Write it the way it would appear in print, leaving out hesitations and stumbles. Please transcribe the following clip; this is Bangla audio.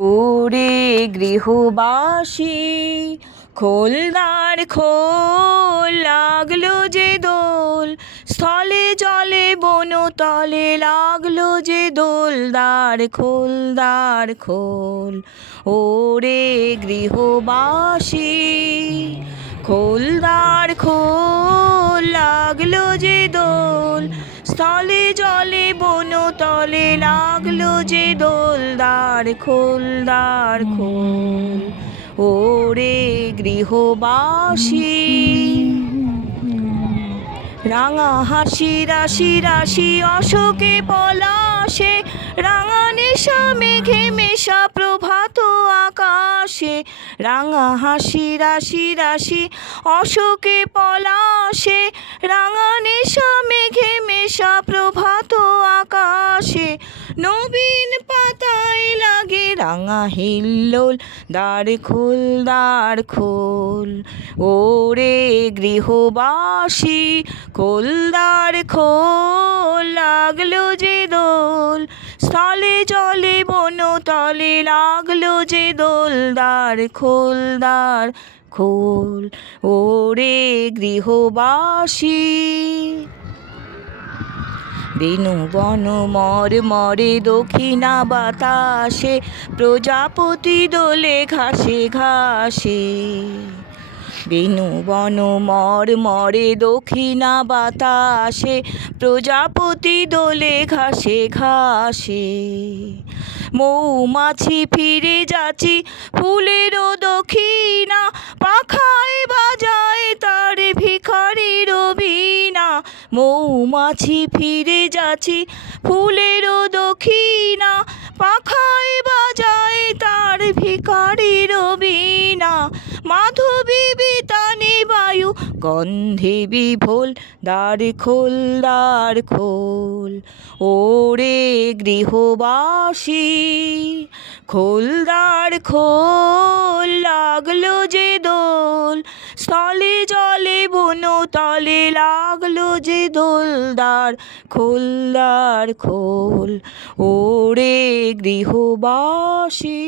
ওরে গৃহবাসী খোলদার খোল, লাগলো যে দোল, স্থলে জলে বনতলে লাগলো যে দোল, দ্বার খোল দ্বার খোল। ওরে গৃহবাসী খোলদার খোল, লাগলো যে দোল, স্থলে জলে বনতলে লাগলো যে দোল, দ্বার খোল দ্বার খোল। ওরে গৃহবাসী রাঙা হাসি রাশি রাশি অশোকে পলাশে, রাঙা নেশা মেঘে মেশা প্রভাত আকাশে। রাঙা হাসি রাশি রাশি অশোকে পলাশে, রাঙা নেশা মেঘে মেশা প্রভাত আকাশে। নবীন পাতায় লাগে রাঙা হিল্লোল, দ্বার খোল দ্বার খোল। ওরে গৃহবাসী খোল দ্বার খোল, লাগলো যে দোল, স্থলে জলে বনতলে লাগলো যে দোল, দ্বার খোল দ্বার খোল। ওরে গৃহবাসী বেনু বন মর মরে দক্ষিণা বাতাসে, প্রজাপতি দোলে ঘাসে ঘাসে। বেনু বন মর মরে দক্ষিণা বাতাসে, প্রজাপতি দোলে ঘাসে ঘাসে। মৌমাছি ফিরে যাচ্ছি ফুলেরও দক্ষিণা, পাখায় বাজায় তার ভিখারির বীণা। মৌমাছি ফিরে যাচ্ছি ফুলেরও দক্ষিণা, পাখায় বাজায় তার ভিখারির বীণা। মাধবী বিতানে বায়ু গন্ধে বিভোল, দ্বার খোল দ্বার খোল। ওরে গৃহবাসী খোল দ্বার খোল, লাগলো যে দোল, স্থলে জলে বনতলে লাগলো যে দোল, দ্বার খোল দ্বার খোল। ওরে গৃহবাসী।